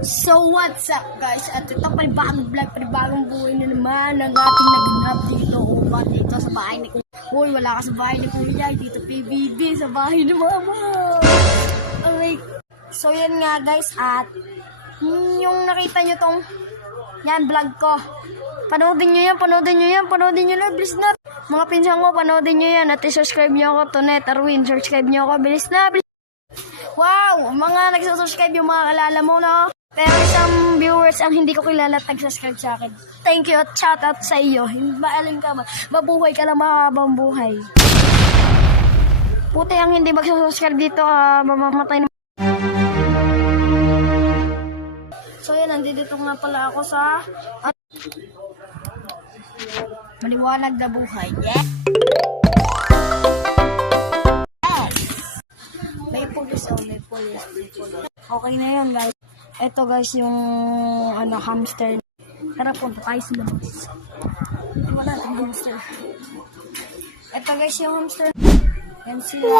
So what's up guys? At ito panibagong vlog, panibagong buhay na naman ang ating naganap dito. Upa dito sa bahay ni Kuya. Uy, wala ka sa bahay ni Kuya. Dito PBB sa bahay ni Mama. Okay. So yan nga guys. At yung nakita nyo tong yan vlog ko. Panoodin nyo yan, panoodin nyo yan, panoodin nyo na. Bilis na. Mga pinsan ko, panoodin nyo yan. At i-subscribe nyo ako. Tonet Arwin, subscribe nyo ako. Bilis na, bilis. Wow! Mga nagsusubscribe yung mga kalala mo na. Pero isang viewers ang hindi ko kilala at nag-subscribe sa akin. Thank you at shout out sa iyo. Maalin ka ba? Mabuhay ka lang mahabang buhay. Puti ang hindi mag-subscribe dito, mamamatay na. So yan, nandito nga pala ako sa maliwanag na buhay. Yeah! May pulis, may pulis. Okay na yun guys. Ito guys yung hamster. Tara punta tayo sa labas. Wala natin hamster. Ito guys yung hamster. Yan sila.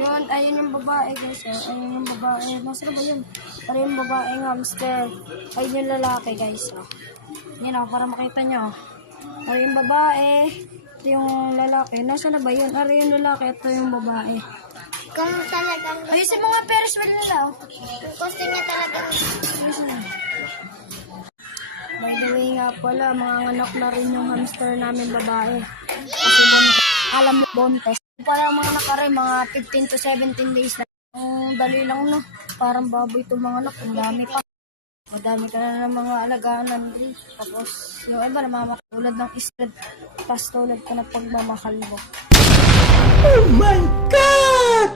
Yun, ayun yung babae guys. Ayun yung babae. Nasaan ba yun? Para yung babaeng hamster. Ayun yung lalaki guys. Yan para makita nyo. Para yung babae. Ito yung lalaki. Nasaan na ba yun? Para yung lalaki. Ito yung babae. Kung talagang ayusin mga Ferris wheel nila. gusto niya talagang By the way nga pala, mga anak na rin yung hamster namin babae. Kasi alam mo, bontes. Para mga anak rin, mga 15 to 17 days na. Dali lang no. Parang baboy itong mga anak. Ang dami pa. Madami ka na ng mga alagaan nandun. Tapos, yung iba na mga tulad ng island. Tapos tulad ka na pagmamahal mo. Oh my God!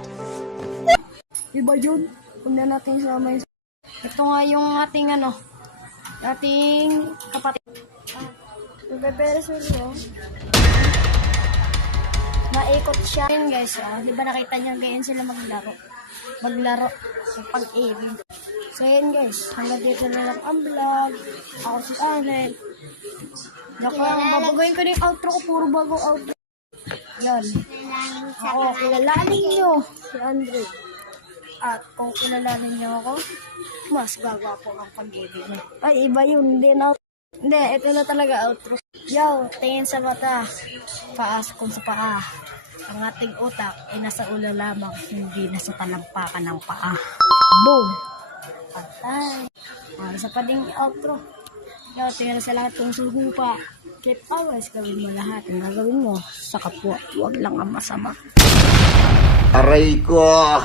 Iba yun. Huwag na natin sama yun. Ito nga yung ating ating kapatid. Magbeberes ulo. Naikot siya. Yun guys, di ba nakita niyo ganyan sila maglaro? Maglaro sa pag-ibig. So yun guys, hanggang dito na lang ang vlog. Ako si Annel. Naku, babagoyin ko na yung outro ko. Puro bagong outro. Yan. Ako, kilalanin nyo si Andre. At kung kilalanin nyo ako, mas gagwapo ang pag-ibig mo. Ay, iba yun. Hindi, ito na talaga outro. Yo, tingin sa mata. Paas kung sa paa. Ang ating utak ay nasa ulo lamang, hindi nasa talampakan ng paa. Boom! Patay. Isa pa ding outro. Yo, tingin sa lahat kung suhupa. Keep always gawin mo lahat. Ang gagawin mo sa kapwa. Huwag lang ang masama. Aray ko!